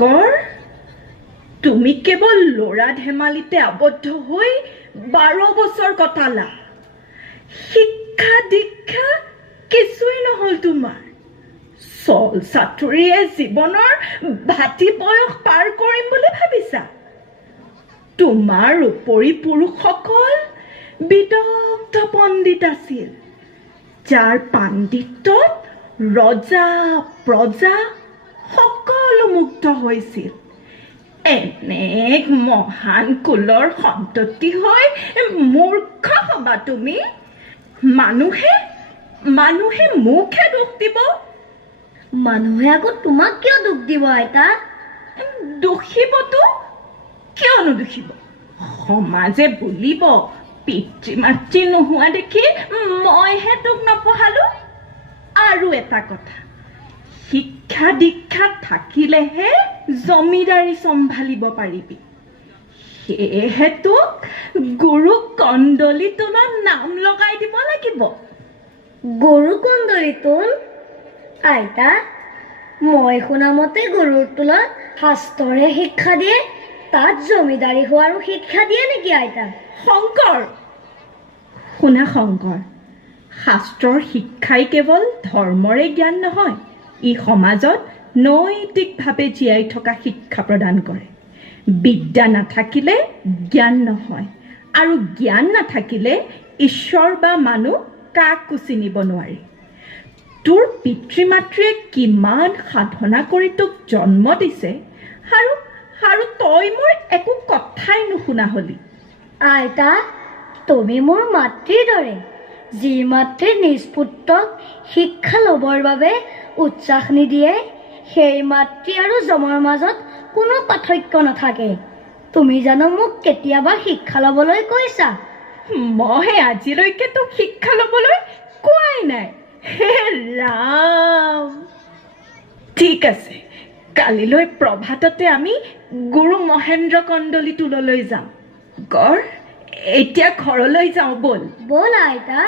শংকৰ, তুমি কেৱল ল'ৰা ধেমালিতে আবদ্ধ হৈ 12 বছৰ কটালা। শিক্ষা দীক্ষা কিছুই নহল তোমাৰ। চল চাতুৰিয়ে জীৱনৰ ভাটি বয়স পাৰ কৰিম বুলি ভাবিছা। তোমাৰ উপৰি পুৰুষসকল বিদগ্ধ পণ্ডিত আছিল, যাৰ পাণ্ডিত্যত ৰজা প্ৰজা সকলো মুগ্ধ হৈছিল। এনে মহান কুলৰ সন্ততি হৈ মূৰ্খ হবা তুমি। মানুহে মুখে দুখ দিব। মানুহে আকৌ তোমাক কিয় দুখ দিব আইতা? দুখিবতো, কিয় নুদুখিব? সমাজে বুলিব পিতৃ মাতৃ নোহোৱা দেখি মইহে তোক নপঢ়ালো। আৰু এটা কথা, শিক্ষা দীক্ষা থাকিলেহে জমিদাৰী চম্ভালিব পাৰিবি। সেয়েহে তোক গুৰু কন্দলিতোলত নাম লগাই দিব লাগিব। গৰু কন্দলিতোল? আইতা, মই শুনামতে গৰুৰ তোলত শাস্ত্ৰৰে শিক্ষা দিয়ে, তাত জমিদাৰী হোৱাৰো শিক্ষা দিয়ে নেকি আইতা? শংকৰ, শুনা শংকৰ, শাস্ত্ৰৰ শিক্ষাই কেৱল ধৰ্মৰে জ্ঞান নহয়, ই সমাজত নৈতিকভাৱে জীয়াই থকা শিক্ষা প্ৰদান কৰে। বিদ্যা নাথাকিলে জ্ঞান নহয়, আৰু জ্ঞান নাথাকিলে ঈশ্বৰ বা মানুহ কাকো চিনিব নোৱাৰি। তোৰ পিতৃ মাতৃয়ে কিমান সাধনা কৰি তোক জন্ম দিছে, আৰু তই মোৰ একো কথাই নুশুনা হলি। আইতা, তুমি মোৰ মাতৃৰ দৰে, যি মাতৃ নিজ পুত্ৰক শিক্ষা ল'বৰ বাবে উৎসাহ নিদিয়ে, সেই মাতৃ আৰু জমৰ মাজত কোনো পাৰ্থক্য নাথাকে। তুমি জানো মোক কেতিয়াবা শিক্ষা ল'বলৈ কৈছা? মই আজিলৈকে তোক শিক্ষা ল'বলৈ কোৱাই নাই। হে ৰাম! ঠিক আছে, কালিলৈ প্ৰভাততে আমি গুৰু মহেন্দ্ৰ কন্দলিতোললৈ যাম। গড়, এতিয়া ঘৰলৈ যাওঁ ব'ল। ব'ল আইতা।